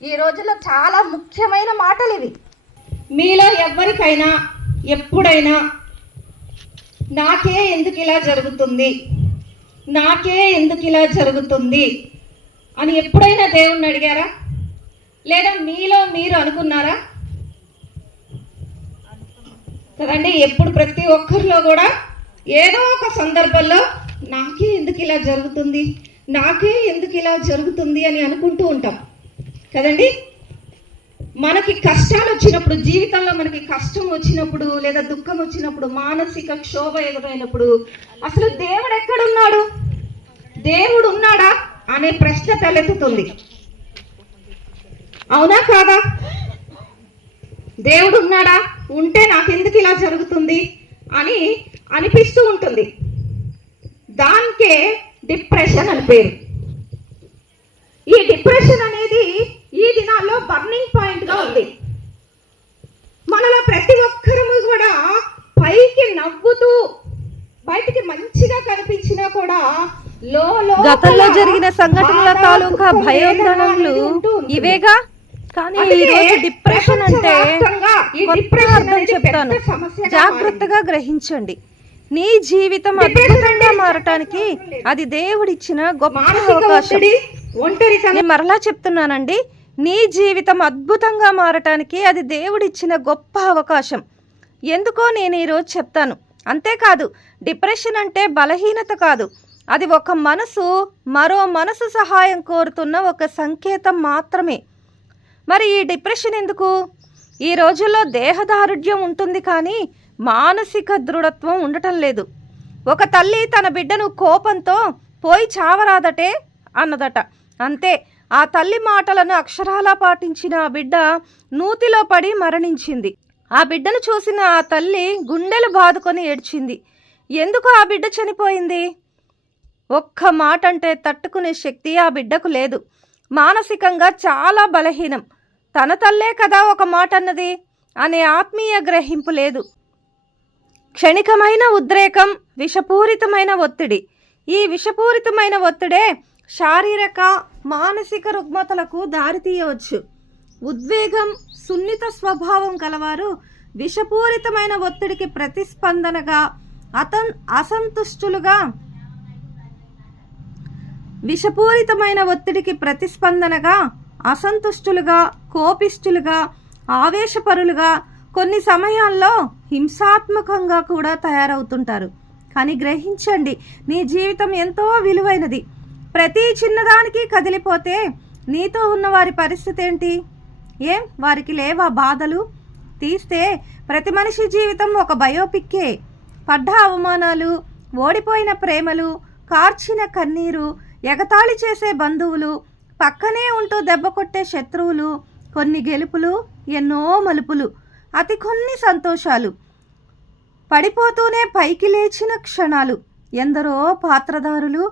ఈ రోజుల్లో చాలా ముఖ్యమైన మాటలు ఇవి. మీలో ఎవరికైనా ఎప్పుడైనా నాకే ఎందుకు ఇలా జరుగుతుంది, నాకే ఎందుకు ఇలా జరుగుతుంది అని ఎప్పుడైనా దేవుణ్ణి అడిగారా? లేదా మీలో మీరు అనుకున్నారా? కదండి, ఎప్పుడు ప్రతి ఒక్కరిలో కూడా ఏదో ఒక సందర్భంలో నాకే ఎందుకు ఇలా జరుగుతుంది, నాకే ఎందుకు ఇలా జరుగుతుంది అని అనుకుంటూ ఉంటాం కదండి. మనకి కష్టాలు వచ్చినప్పుడు, జీవితంలో మనకి కష్టం వచ్చినప్పుడు లేదా దుఃఖం వచ్చినప్పుడు, మానసిక క్షోభ ఎదురైనప్పుడు అసలు దేవుడు ఎక్కడున్నాడు, దేవుడు ఉన్నాడా అనే ప్రశ్న తలెత్తుతుంది. అవునా కాదా? దేవుడు ఉన్నాడా, ఉంటే నాకెందుకు ఇలా జరుగుతుంది అని అనిపిస్తూ ఉంటుంది. దానికే డిప్రెషన్ అని పేరు. ఈ డిప్రెషన్ అనేది ఈ దినాల్లో బర్నింగ్ పాయింట్గా ఉంది. మనలో ప్రతి ఒక్కరము కూడా పైకి నవ్వుతూ బయటికి మంచిగా కనిపించినా కూడా గతంలో జరిగిన సంఘటనల తాలూకా భయోందనలు ఇవేగా. కానీ ఈరోజు డిప్రెషన్ అంటే కొత్త అర్థం చెప్తాను, జాగ్రత్తగా గ్రహించండి. నీ జీవితం అద్భుతంగా మారటానికి అది దేవుడిచ్చిన గొప్ప అవకాశం. నేను మరలా చెప్తున్నానండి, నీ జీవితం అద్భుతంగా మారటానికి అది దేవుడిచ్చిన గొప్ప అవకాశం. ఎందుకో నేను ఈరోజు చెప్తాను. అంతేకాదు, డిప్రెషన్ అంటే బలహీనత కాదు, అది ఒక మనసు మరో మనసు సహాయం కోరుతున్న ఒక సంకేతం మాత్రమే. మరి ఈ డిప్రెషన్ ఎందుకు? ఈ రోజుల్లో దేహదారుఢ్యం ఉంటుంది కానీ మానసిక దృఢత్వం ఉండటం లేదు. ఒక తల్లి తన బిడ్డను కోపంతో పోయి చావరాదటే అన్నదట. అంతే, ఆ తల్లి మాటలను అక్షరాలా పాటించిన ఆ బిడ్డ నూతిలో పడి మరణించింది. ఆ బిడ్డను చూసిన ఆ తల్లి గుండెలు బాదుకొని ఏడ్చింది. ఎందుకు ఆ బిడ్డ చనిపోయింది? ఒక్క మాట అంటే తట్టుకునే శక్తి ఆ బిడ్డకు లేదు. మానసికంగా చాలా బలహీనం. తన తల్లే కదా ఒక మాట అన్నది అనే ఆత్మీయ గ్రహింపు లేదు. క్షణికమైన ఉద్రేకం, విషపూరితమైన ఒత్తిడి. ఈ విషపూరితమైన ఒత్తిడే శారీరక మానసిక రుగ్మతలకు దారితీయవచ్చు. ఉద్వేగం, సున్నిత స్వభావం కలవారు విషపూరితమైన ఒత్తిడికి ప్రతిస్పందనగా విషపూరితమైన ఒత్తిడికి ప్రతిస్పందనగా అసంతుష్టులుగా, కోపిష్ఠులుగా, ఆవేశపరులుగా, కొన్ని సమయాల్లో హింసాత్మకంగా కూడా తయారవుతుంటారు. కానీ గ్రహించండి, నీ జీవితం ఎంతో విలువైనది. ప్రతి చిన్నదానికి కదిలిపోతే నీతో ఉన్న వారి పరిస్థితి ఏంటి? వారికి లేవా బాధలు? తీస్తే ప్రతి మనిషి జీవితం ఒక బయోపిక్కే. పడ్డ అవమానాలు, ఓడిపోయిన ప్రేమలు, కార్చిన కన్నీరు, ఎగతాళి చేసే బంధువులు, పక్కనే ఉంటూ దెబ్బ కొట్టే శత్రువులు, కొన్ని గెలుపులు, ఎన్నో మలుపులు, అతి కొన్ని సంతోషాలు, పడిపోతూనే పైకి లేచిన క్షణాలు, ఎందరో పాత్రధారులు,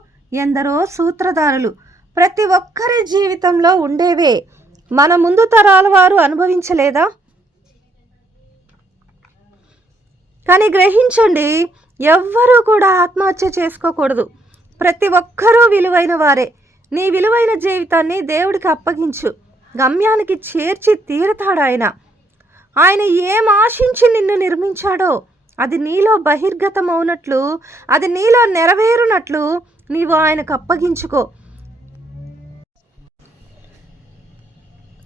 ఎందరో సూత్రధారులు ప్రతి ఒక్కరి జీవితంలో ఉండేవే. మన ముందు తరాల వారు అనుభవించలేదా? కానీ గ్రహించండి, ఎవ్వరూ కూడా ఆత్మహత్య చేసుకోకూడదు. ప్రతి ఒక్కరూ విలువైన వారే. నీ విలువైన జీవితాన్ని దేవుడికి అప్పగించు. గమ్యానికి చేర్చి తీరతాడు ఆయన. ఆయన ఏం ఆశించి నిన్ను నిర్మించాడో అది నీలో బహిర్గతమవునట్లు, అది నీలో నెరవేరునట్లు నీవు ఆయనకు అప్పగించుకో.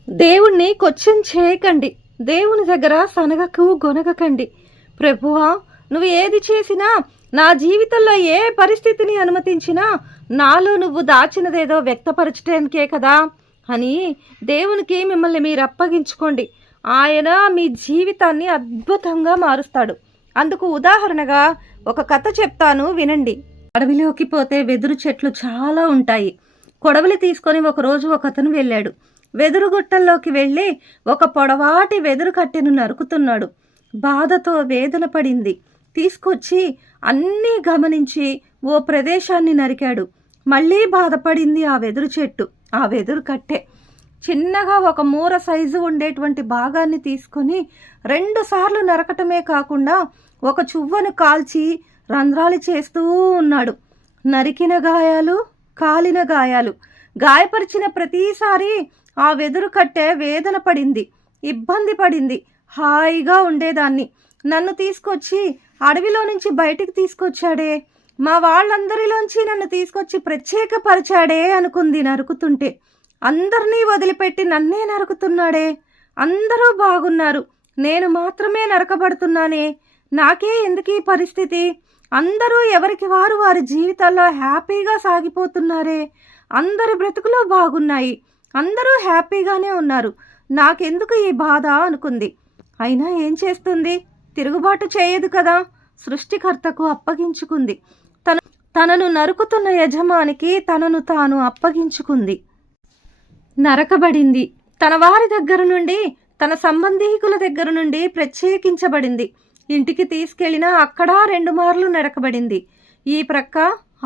దేవుణ్ణి క్వశ్చన్ చేయకండి. దేవుని దగ్గర సనగకు గొనగకండి. ప్రభువా, నువ్వు ఏది చేసినా, నా జీవితంలో ఏ పరిస్థితిని అనుమతించినా నాలో నువ్వు దాచినదేదో వ్యక్తపరచడానికే కదా అని దేవునికి మిమ్మల్ని మీరు అప్పగించుకోండి. ఆయన మీ జీవితాన్ని అద్భుతంగా మారుస్తాడు. అందుకు ఉదాహరణగా ఒక కథ చెప్తాను, వినండి. అడవిలోకి పోతే వెదురు చెట్లు చాలా ఉంటాయి. కొడవలి తీసుకొని ఒకరోజు ఒక అతను వెళ్ళాడు. వెదురు గుట్టల్లోకి వెళ్ళి ఒక పొడవాటి వెదురు కట్టెను నరుకుతున్నాడు. బాధతో వేదన పడింది. తీసుకొచ్చి అన్నీ గమనించి ఓ ప్రదేశాన్ని నరికాడు. మళ్ళీ బాధపడింది ఆ వెదురు చెట్టు, ఆ వెదురు కట్టె. చిన్నగా ఒక మూర సైజు ఉండేటువంటి భాగాన్ని తీసుకొని 2 సార్లు నరకటమే కాకుండా ఒక చువ్వను కాల్చి రంధ్రాలు చేస్తూ ఉన్నాడు. నరికిన గాయాలు, కాలిన గాయాలు. గాయపరిచిన ప్రతిసారి ఆ వెదురు కట్టె వేదన పడింది, ఇబ్బంది పడింది. హాయిగా ఉండేదాన్ని. నన్ను తీసుకొచ్చి అడవిలో నుంచి బయటికి తీసుకొచ్చాడే, మా వాళ్ళందరిలోంచి నన్ను తీసుకొచ్చి ప్రత్యేకపరిచాడే అనుకుంది నరుకుతుంటే. అందరినీ వదిలిపెట్టి నన్నే నరుకుతున్నాడే. అందరూ బాగున్నారు, నేను మాత్రమే నరకబడుతున్నానే. నాకే ఎందుకు ఈ పరిస్థితి? అందరూ ఎవరికి వారు వారి జీవితాల్లో హ్యాపీగా సాగిపోతున్నారే. అందరి బ్రతుకులు బాగున్నాయి, అందరూ హ్యాపీగానే ఉన్నారు. నాకెందుకు ఈ బాధ అనుకుంది. అయినా ఏం చేస్తుంది? తిరుగుబాటు చేయదు కదా. సృష్టికర్తకు అప్పగించుకుంది. తనను నరుకుతున్న యజమానికి తనను తాను అప్పగించుకుంది. నరకబడింది. తన వారి దగ్గర నుండి, తన సంబంధీకుల దగ్గర నుండి ప్రత్యేకించబడింది. ఇంటికి తీసుకెళ్ళినా అక్కడ 2 మార్లు నరకబడింది. ఈ ప్రక్క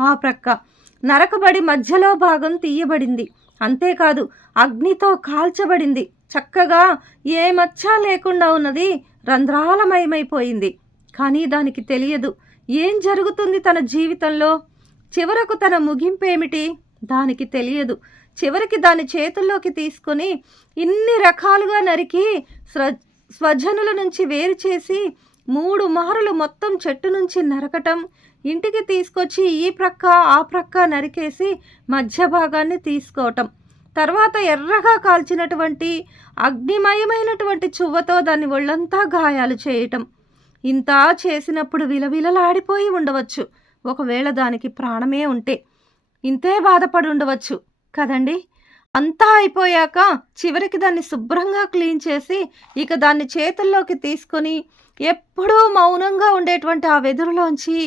ఆ ప్రక్క నరకబడి మధ్యలో భాగం తీయబడింది. అంతేకాదు, అగ్నితో కాల్చబడింది. చక్కగా ఏ మచ్చ లేకుండా ఉన్నది రంధ్రాలమయమైపోయింది. కానీ దానికి తెలియదు ఏం జరుగుతుంది తన జీవితంలో. చివరకు తన ముగింపేమిటి దానికి తెలియదు. చివరికి దాని చేతుల్లోకి తీసుకొని ఇన్ని రకాలుగా నరికి స్వజనుల నుంచి వేరు చేసి 3 మారులు మొత్తం చెట్టు నుంచి నరకటం, ఇంటికి తీసుకొచ్చి ఈ ప్రక్క ఆ ప్రక్క నరికేసి మధ్య భాగాన్ని తీసుకోవటం, తర్వాత ఎర్రగా కాల్చినటువంటి అగ్నిమయమైనటువంటి చువ్వతో దాన్ని ఒళ్ళంతా గాయాలు చేయటం. ఇంత చేసినప్పుడు విలవిలలాడిపోయి ఉండవచ్చు. ఒకవేళ దానికి ప్రాణమే ఉంటే ఇంతే బాధపడి ఉండవచ్చు కదండి. అంతా అయిపోయాక చివరికి దాన్ని శుభ్రంగా క్లీన్ చేసి ఇక దాన్ని చేతుల్లోకి తీసుకొని ఎప్పుడూ మౌనంగా ఉండేటువంటి ఆ వెదురులోంచి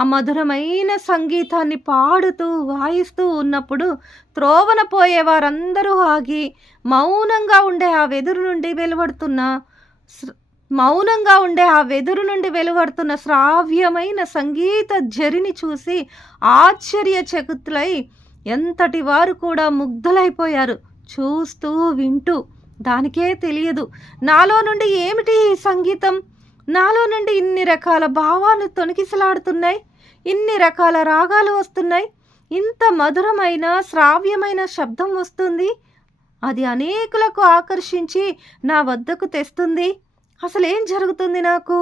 ఆ మధురమైన సంగీతాన్ని పాడుతూ వాయిస్తూ ఉన్నప్పుడు త్రోవన పోయే వారందరూ ఆగి మౌనంగా ఉండే ఆ వెదురు నుండి వెలువడుతున్న శ్రావ్యమైన సంగీత జరిని చూసి ఆశ్చర్యచకితులై ఎంతటి వారు కూడా ముగ్ధులైపోయారు చూస్తూ వింటూ. దానికే తెలియదు నాలో నుండి ఏమిటి ఈ సంగీతం, నాలో నుండి ఇన్ని రకాల భావాలు తొణికిసలాడుతున్నాయి, ఇన్ని రకాల రాగాలు వస్తున్నాయి, ఇంత మధురమైన శ్రావ్యమైన శబ్దం వస్తుంది, అది అనేకులకు ఆకర్షించి నా వద్దకు తెస్తుంది. అసలేం జరుగుతుంది నాకు?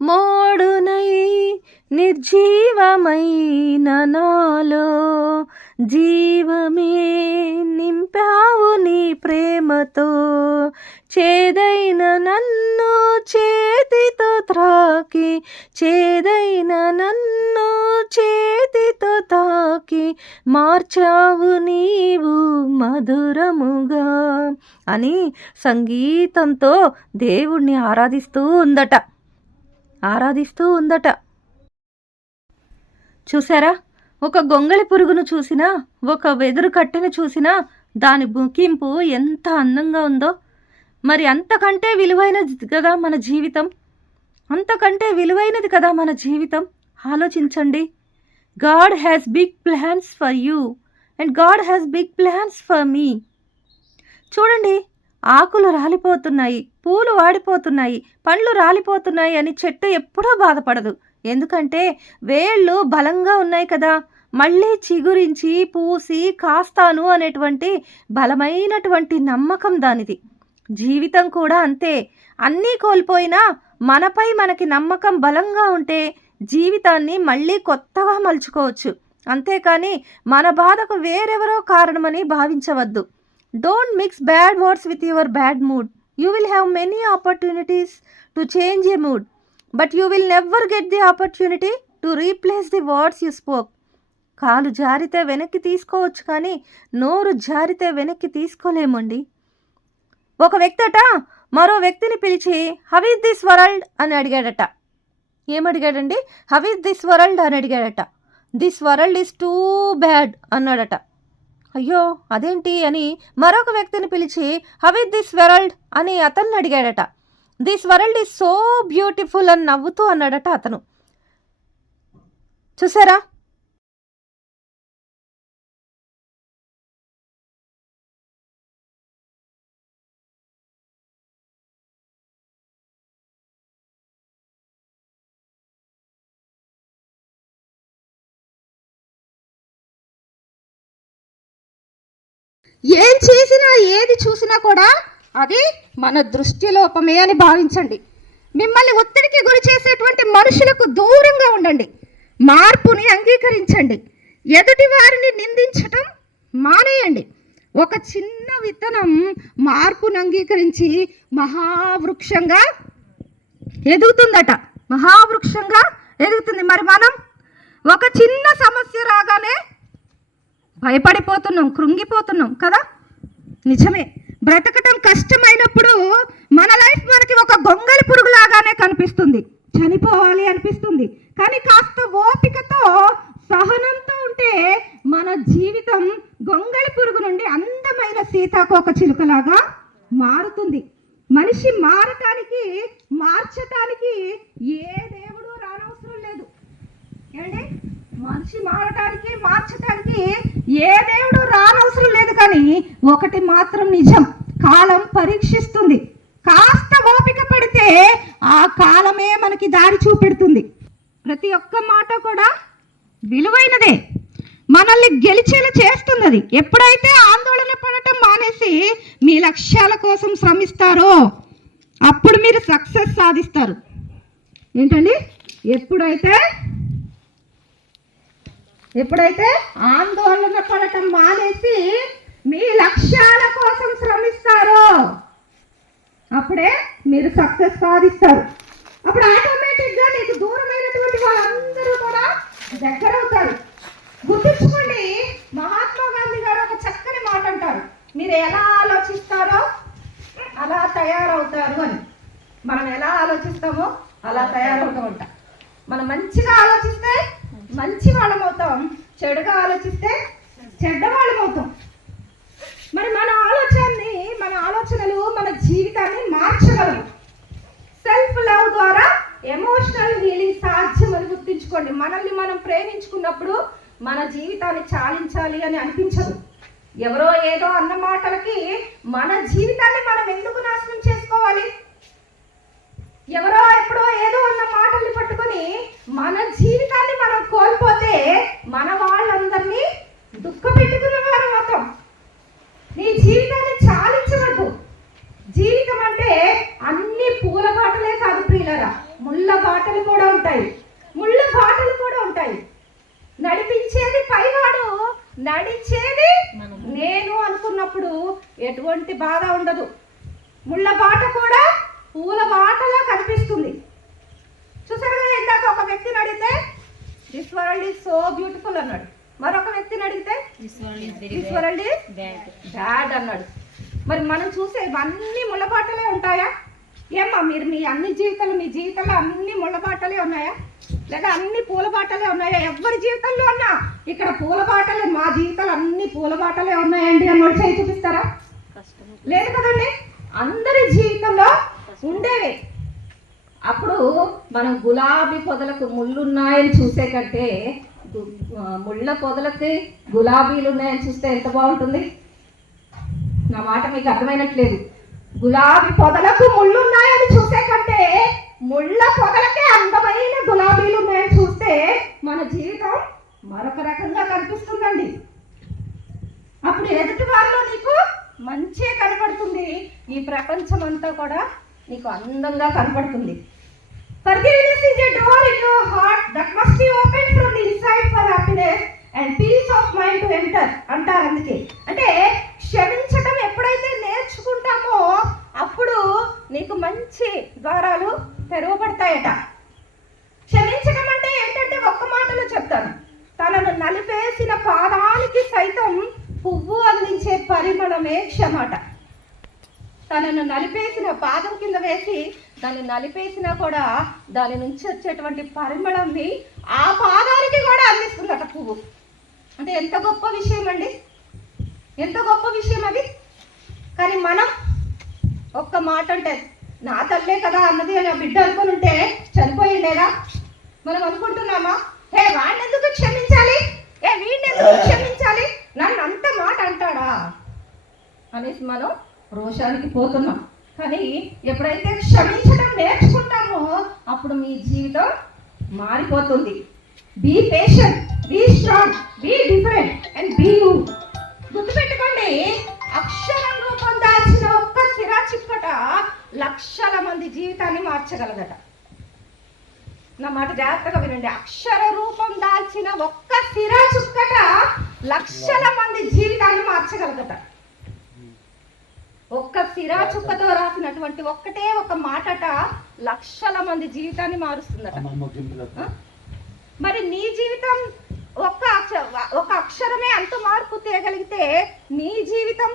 మోడునై నిర్జీవమైన నాలో జీవమే నింపావు నీ ప్రేమతో, చేదైన నన్ను చేతితో త్రాకి, చేదైన నన్ను చేతితో తాకి మార్చావు నీవు మధురముగా అని సంగీతంతో దేవుణ్ణి ఆరాధిస్తూ ఉందట. చూసారా? ఒక గొంగళి పురుగును చూసినా, ఒక వెదురు కట్టెను చూసినా దాని ముగింపు ఎంత అందంగా ఉందో. మరి అంతకంటే విలువైనది కదా మన జీవితం, అంతకంటే విలువైనది కదా మన జీవితం. ఆలోచించండి. God has big plans for you and God has big plans for me. చూడండి, ఆకులు రాలిపోతున్నాయి, పూలు వాడిపోతున్నాయి, పండ్లు రాలిపోతున్నాయి అని చెట్టు ఎప్పుడూ బాధపడదు. ఎందుకంటే వేళ్ళు బలంగా ఉన్నాయి కదా. మళ్ళీ చిగురించి పూసి కాస్తాను అనేటువంటి బలమైనటువంటి నమ్మకం దానిది. జీవితం కూడా అంతే. అన్నీ కోల్పోయినా మనపై మనకి నమ్మకం బలంగా ఉంటే జీవితాన్ని మళ్ళీ కొత్తగా మలుచుకోవచ్చు. అంతేకాని మన బాధకు వేరెవరో కారణమని భావించవద్దు. Don't mix bad words with your bad mood. You will have many opportunities to change a mood, but you will never get the opportunity to replace the words you spoke. కాలు జారితే వెనక్కి తీసుకోవచ్చు, కానీ నోరు జారితే వెనక్కి తీసుకోలేమండి. ఒక వ్యక్తట మరో వ్యక్తిని పిలిచి హౌ ఇస్ దిస్ వరల్డ్ అని అడిగాడట. ఏమడిగాడండి? హౌ ఇస్ దిస్ వరల్డ్ అని అడిగాడట. This world is too bad అన్నాడట. అయ్యో అదేంటి అని మరొక వ్యక్తిని పిలిచి హౌ ఇస్ దిస్ వరల్డ్ అని అతన్ని అడిగాడట. This world is so beautiful అని నవ్వుతూ అన్నాడట అతను. చూసారా? ఏం చేసినా ఏది చూసినా కూడా అది మన దృష్టి లోపమే అని భావించండి. మిమ్మల్ని ఒత్తిడికి గురి చేసేటువంటి మనుషులకు దూరంగా ఉండండి. మార్పుని అంగీకరించండి. ఎదుటి వారిని నిందించటం మానేయండి. ఒక చిన్న విత్తనం మార్పును అంగీకరించి మహావృక్షంగా ఎదుగుతుందట. మహావృక్షంగా ఎదుగుతుంది. మరి మనం ఒక చిన్న సమస్య రాగానే భయపడిపోతున్నాం, కృంగిపోతున్నాం కదా. నిజమే, బ్రతకటం కష్టమైనప్పుడు మన లైఫ్ మనకి ఒక గొంగళి పురుగు లాగానే కనిపిస్తుంది. చనిపోవాలి అనిపిస్తుంది. కానీ కాస్త ఓపికతో సహనంతో ఉంటే మన జీవితం గొంగళి పురుగు నుండి అందమైన సీతాకోక చిలుకలాగా మారుతుంది. మనిషి మారటానికి మార్చటానికి ఏ దేవుడు రానవసరం లేదు. ఏమండి, మనిషి మారటానికి మార్చటానికి ఏ దేవుడు రానవసరం లేదు. కానీ ఒకటి మాత్రం నిజం, కాలం పరీక్షిస్తుంది. కాస్త ఓపిక పడితే ఆ కాలమే మనకి దారి చూపెడుతుంది. ప్రతి ఒక్క మాట కూడా విలువైనదే, మనల్ని గెలిచేలా చేస్తుంది. అది ఎప్పుడైతే ఆందోళన పడటం మానేసి మీ లక్ష్యాల కోసం శ్రమిస్తారో అప్పుడు మీరు సక్సెస్ సాధిస్తారు. ఏంటండి, ఎప్పుడైతే ఆందోళన పడటం మానేసి మీ లక్ష్యాల కోసం శ్రమిస్తారో అప్పుడే మీరు సక్సెస్ సాధిస్తారు. అప్పుడు ఆటోమేటిక్గా నీకు దూరమైనటువంటి వాళ్ళందరూ కూడా దగ్గర అవుతారు. గుర్తుంచుకోండి, మహాత్మా గాంధీ గారు ఒక చక్కని మాట అంటారు, మీరు ఎలా ఆలోచిస్తారో అలా తయారవుతారు అని. మనం ఎలా ఆలోచిస్తామో అలా తయారవుతామంట. మనం మంచిగా ఆలోచిస్తే మంచి వాళ్ళం అవుతాం, చెడుగా ఆలోచిస్తే చెడ్డవాళ్ళం అవుతాం. మరి మన ఆలోచనలు మన జీవితాన్ని మార్చగలవు. సెల్ఫ్ లవ్ ద్వారా ఎమోషనల్ హీలింగ్ సాధ్యం అని గుర్తుంచుకోండి. మనల్ని మనం ప్రేమించుకున్నప్పుడు మన జీవితాన్ని చాలించాలి అని అనిపించదు. ఎవరో ఏదో అన్న మాటలకి మన జీవితాన్ని మనం ఎందుకు నాశనం చేసుకోవాలి? ఎవరో ఎప్పుడో ఏదో అన్న మాటల్ని పట్టుకొని మన జీవితాన్ని మనం కోల్పోతే మన వాళ్ళందరినీ దుఃఖ పెట్టుకున్న వారు అవుతాం. నీ జీవితాన్ని చాలించవద్దు. జీవితం అంటే అన్ని పూల బాటలే కాదు ప్రియులరా, ముళ్ళ బాటలు కూడా ఉంటాయి. నడిపించేది పైవాడు, నడిచేది నేను అనుకున్నప్పుడు ఎటువంటి బాధ ఉండదు. ముళ్ళ బాట కూడా పూల బాటలా కనిపిస్తుంది. చూసారు కదా, ఇందాక ఒక వ్యక్తిని అడిగితే this world is so beautiful అన్నాడు. మరొక వ్యక్తిని అడిగితే దిస్ వరల్డ్ ఈజ్ బ్యాడ్ అన్నాడు. మరి మనం చూసేవన్నీ ముళ్ళబాటలే ఉంటాయా? ఏమ్మా, మీరు మీ జీవితంలో అన్ని ముళ్ళబాటలే ఉన్నాయా, లేదా అన్ని పూల బాటలే ఉన్నాయా? ఎవరి జీవితంలో ఉన్నా ఇక్కడ పూల బాటలే, మా జీవితాలు అన్ని పూల బాటలే ఉన్నాయండి అన్నోడు చేయి చూపిస్తారా? లేదు కదండి, అందరి జీవితంలో ఉండేవే. అప్పుడు మనం గులాబీ పొదలకు ముళ్ళున్నాయని చూసే కంటే ముళ్ళ పొదలకి గులాబీలు ఉన్నాయని చూస్తే ఎంత బాగుంటుంది. నా మాట మీకు అర్థమైనట్లేదు. గులాబీ పొదలకు ముళ్ళున్నాయని చూసే కంటే ముళ్ళ పొదలకే అందమైన గులాబీలు ఉన్నాయని చూస్తే మన జీవితం మరొక రకంగా కనిపిస్తుందండి. అప్పుడు ఎదుటి వారిలో నీకు మంచే కనపడుతుంది, ఈ ప్రపంచం అంతా కూడా నీకు అందంగా కనపడుతుంది. Forgiveness is a door in your heart that must be opened from the inside for happiness and peace of mind to enter అంటారు. అందుకే అంటే క్షమించటం ఎప్పుడైతే నేర్చుకుంటామో అప్పుడు నీకు మంచి ద్వారాలు తెరవబడతాయట. క్షమించడం అంటే ఏంటంటే ఒక్క మాటలో చెప్తాను, తనను నలిపేసిన పాదానికి సైతం పువ్వు అందించే పరిమళమే క్షమాట. తనను నలిపేసిన పాదం కింద వేసి దాన్ని నలిపేసినా కూడా దాని నుంచి వచ్చేటువంటి పరిమళంని ఆ పాదానికి కూడా అందిస్తుందట పువ్వు. అంటే ఎంత గొప్ప విషయం అండి, ఎంత గొప్ప విషయం అది. కానీ మనం ఒక్క మాట అంటే నా తల్లే కదా అన్నది అని ఆ బిడ్డ అనుకుని ఉంటే చనిపోయిండేదా? మనం అనుకుంటున్నామా, వాడిని ఎందుకు క్షమించాలి, వీడిని ఎందుకు క్షమించాలి, నన్ను అంత మాట అంటాడా అనేసి మనం రోషానికి పోతున్నాం. కానీ ఎప్పుడైతే క్షమించడం నేర్చుకుంటామో అప్పుడు మీ జీవితం మారిపోతుంది. Be patient, be strong, be different and be you. గుర్తుపెట్టుకోండి, మాట జాగ్రత్తగా వినండి. అక్షర రూపం దాల్చిన ఒక్క సిరా చుక్కట లక్షల మంది జీవితాన్ని మార్చగలగట. ఒక్క సిరా చుక్కతో రాసినటువంటి ఒక్కటే ఒక మాటట లక్షల మంది జీవితాన్ని మారుస్తుందట. మరి నీ జీవితం ఒక అక్షరమే అంత మార్పు తేగలిగితే నీ జీవితం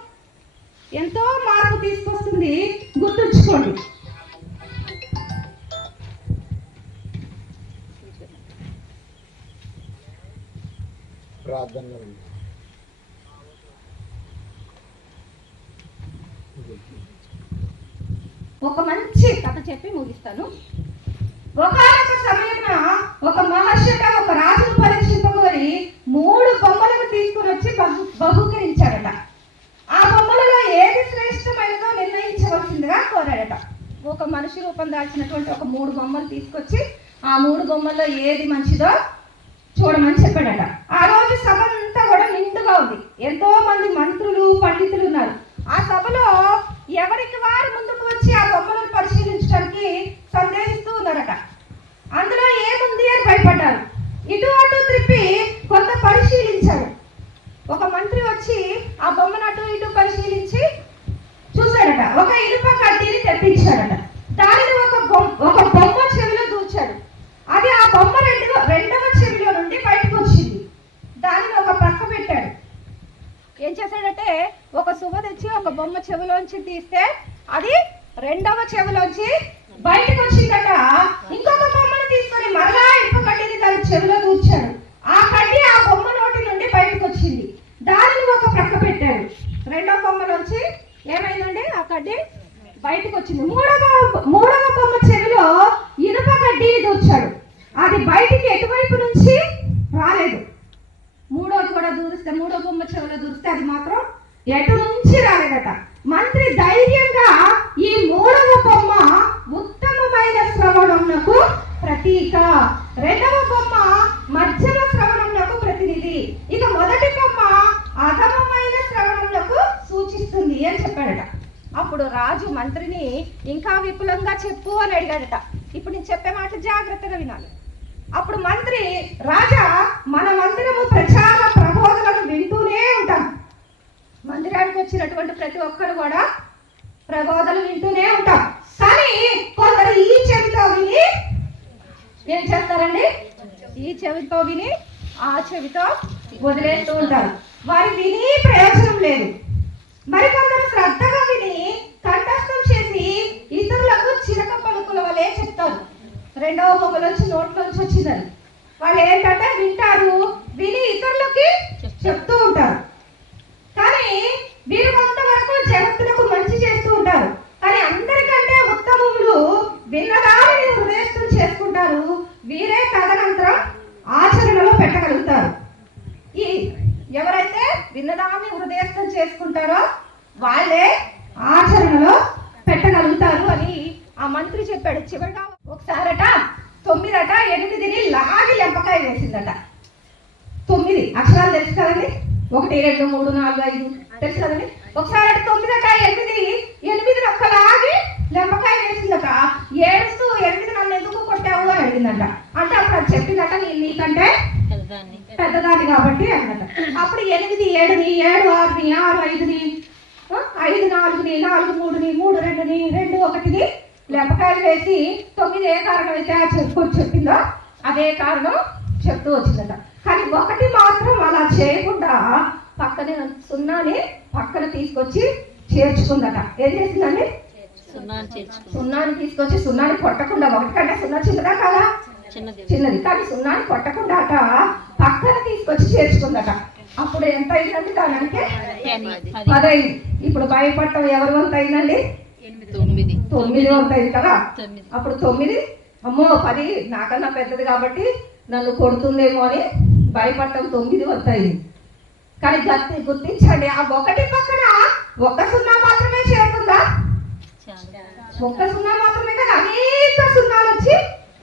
ఎంతో మార్పు తీసుకొస్తుంది. గుర్తుంచుకోండి. ఒక మంచి కథ చెప్పి ముగిస్తాను. ఒకనొక సమయమున ఒక మహర్షిట ఒక రాజును పరీక్షింపగోరి 3 బొమ్మలను తీసుకుని వచ్చి బహుకరించాడట. ఆ బొమ్మలలో ఏది శ్రేష్టమైనదో నిర్ణయించవలసిందిగా కోరాడట. ఒక మనిషి రూపం దాల్చినటువంటి ఒక 3 బొమ్మలు తీసుకొచ్చి ఆ 3 బొమ్మల్లో ఏది మంచిదో చూడమని చెప్పాడట. ఆ రోజు సభ అంతా కూడా నిండుగా ఉంది. ఎంతో మంది మంత్రులు పండితులు ఉన్నారు. ఆ సభలో ఎవరికి వారు ముందుకు వచ్చి ఆ బొమ్మలను పరిశీలించడానికి సందేహిస్తూ ఉన్నారట. అందులో ఏముంది అని భయపడ్డారు. ఇటు అటు త్రిప్పి కొంత పరిశీలించారు. ఒక మంత్రి వచ్చి ఆ బొమ్మను అటు ఇటు పరిశీలించి చూశాడట. ఒక ఇనుప కడ్డీని తెప్పించాడట. దానిని ఒక బొమ్మ చెవిలో దూర్చాడు. అది ఆ బొమ్మ రెండవ చెవిలో నుండి బయటకు వచ్చింది. దానిని ఒక పక్క పెట్టాడు. ఏం చేశాడంటే ఒక సువ తెచ్చి ఒక బొమ్మ చెవిలోంచి తీస్తే అది రెండవ చెవిలోంచి బయటకు వచ్చిందట. ఇంకొక బొమ్మను తీసుకొని మరలా ఇనుప కడ్డీని దాని చెవిలో దూర్చాడు. ఆ కడ్డీ ఆ బొమ్మ నోటి నుండి బయటకు వచ్చింది. దానిని ఒక ప్రక్క పెట్టాడు. రెండవ బొమ్మలోంచి ఏమైందండి? ఆ కడ్డీ బయటకు వచ్చింది. మూడవ బొమ్మ చెవిలో ఇనుప కడ్డీని దూర్చాడు. అది బయటికి ఎటువైపు నుంచి రాలేదు. మూడోది కూడా దూరిస్తే, మూడో బొమ్మ చెవిలో దూరిస్తే అది మాత్రం ఎటు నుంచి రాలేదట. మంత్రి ధైర్యంగా ఈ 3వ బొమ్మ ఉత్తమమైన శ్రవణంకు ప్రతీక, రెండవ బొమ్మ మధ్యమ శ్రవణంకు ప్రతినిధి, ఇక మొదటి బొమ్మ అధమమైన శ్రవణంకు సూచిస్తుంది అని చెప్పాడట. అప్పుడు రాజు మంత్రిని ఇంకా విపులంగా చెప్పు అని అడిగాడట. ఇప్పుడు నేను చెప్పే మాటలు జాగ్రత్తగా వినాలి. అప్పుడు మంత్రి, రాజా, మన మందిరము ప్రచార ప్రబోధనలు వింటూనే ఉంటాం. మందిరానికి వచ్చినటువంటి ప్రతి ఒక్కరు కూడా ప్రబోధనలు వింటూనే ఉంటాం. కానీ కొందరు ఈ చెవితో విని ఏం చేస్తారండి? ఈ చెవితో విని ఆ చెవితో వదిలేస్తూ ఉంటారు. వారి విని ప్రయోజనం లేదు. మరికొందరు శ్రద్ధగా విని కంఠస్థం చేసి ఇతరులకు చిలక పలుకుల వలె చెప్తారు. రెండవ బొమ్మలోంచి నోట్లోంచి వచ్చిందని వాళ్ళు ఏంటంటే వింటారు, విని ఇతరులకి చెప్తూ ఉంటారు. కానీ వీరు కొంతవరకు జగత్తులకు మంచి చేస్తూ ఉంటారు. కానీ అందరికంటే ఉత్తమములు విన్నదానిని హృదయస్థం చేసుకుంటారు. వీరే తదనంతరం ఆచరణలో పెట్టగలుగుతారు. ఈ ఎవరైతే విన్నదాన్ని హృదయస్థం చేసుకుంటారో వాళ్ళే ఆచరణలో పెట్టగలుగుతారు అని ఆ మంత్రి చెప్పాడు. చివరిగా ఒకసారట 9 8ని లాగి లెంపకాయ వేసిందట. 9 అక్షరాలు తెలుసు కదండి, 1 2 3 4 5 తెలుసు కదండి. ఒకసారి 9 8 ఒక్కలాగి లెంపకాయ వేసిందట. ఏడుస్తూ 8 నన్ను ఎందుకు కొట్టావు అని అడిగిందట. అంటే అప్పుడు అది చెప్పిందట, నీకంటే పెద్దదాన్ని కాబట్టి అన్నట. అప్పుడు 8 7 7 6 6 5 5 4 4 3 3 2 1 లెంపకాయలు వేసి 9 ఏ కారణం అయితే చెప్పిందో అదే కారణం చెప్తూ వచ్చిందట. కానీ 1 మాత్రం అలా చేయకుండా పక్కనే సున్నాని పక్కన తీసుకొచ్చి చేర్చుకుందట. ఏం చేసిందండి? సున్నాని తీసుకొచ్చి, సున్నాని కొట్టకుండా, 1 కంటే సున్నా చిన్నదా కాదా? చిన్నది. కానీ సున్నాని కొట్టకుండా అట పక్కన తీసుకొచ్చి చేర్చుకుందట. అప్పుడు ఎంత అయిందండి? దానికి 10 అయింది. ఇప్పుడు భయపడటం ఎవరి వంత అయిందండి? 9 వంత అయింది కదా. అప్పుడు 9 అమ్మో 10 నాకన్నా పెద్దది కాబట్టి నన్ను కొడుతుందేమో అని భయపడటం 9 వంత అయింది. కానీ గుర్తించండి, ఆ 1 పక్కన 1 సున్నా మాత్రమే చేరుతుందా? 1 సున్నా మాత్రమే కదా, అనేక సున్నాలు వచ్చి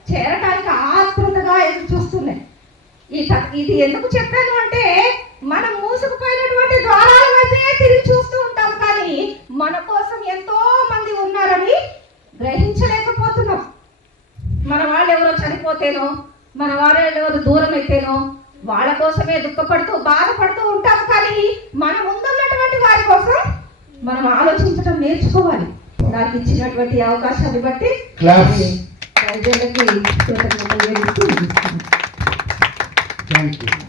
చేరడానికి ఆతృతగా ఎదురు చూస్తున్నాయి. ఇది ఎందుకు చెప్పాను అంటే, మనం మూసుకుపోయినటువంటి ద్వారాల వైపే తిరిగి చూస్తూ ఉంటాం, కానీ మన కోసం ఎంతో మంది ఉన్నారని గ్రహించలేకపోతున్నాం. మన వాళ్ళు ఎవరో చనిపోతేనో, మన వాళ్ళు ఎవరో దూరం అయితేనో వాళ్ళ కోసమే దుఃఖపడుతూ బాధపడుతూ ఉంటాం. కానీ మన ముందున్నటువంటి వారి కోసం మనం ఆలోచించడం నేర్చుకోవాలి. నాకు ఇచ్చినటువంటి అవకాశాన్ని బట్టి ప్రజలకి కృతజ్ఞతలు తెలుపుతూ ముగిస్తున్నాను. Thank you.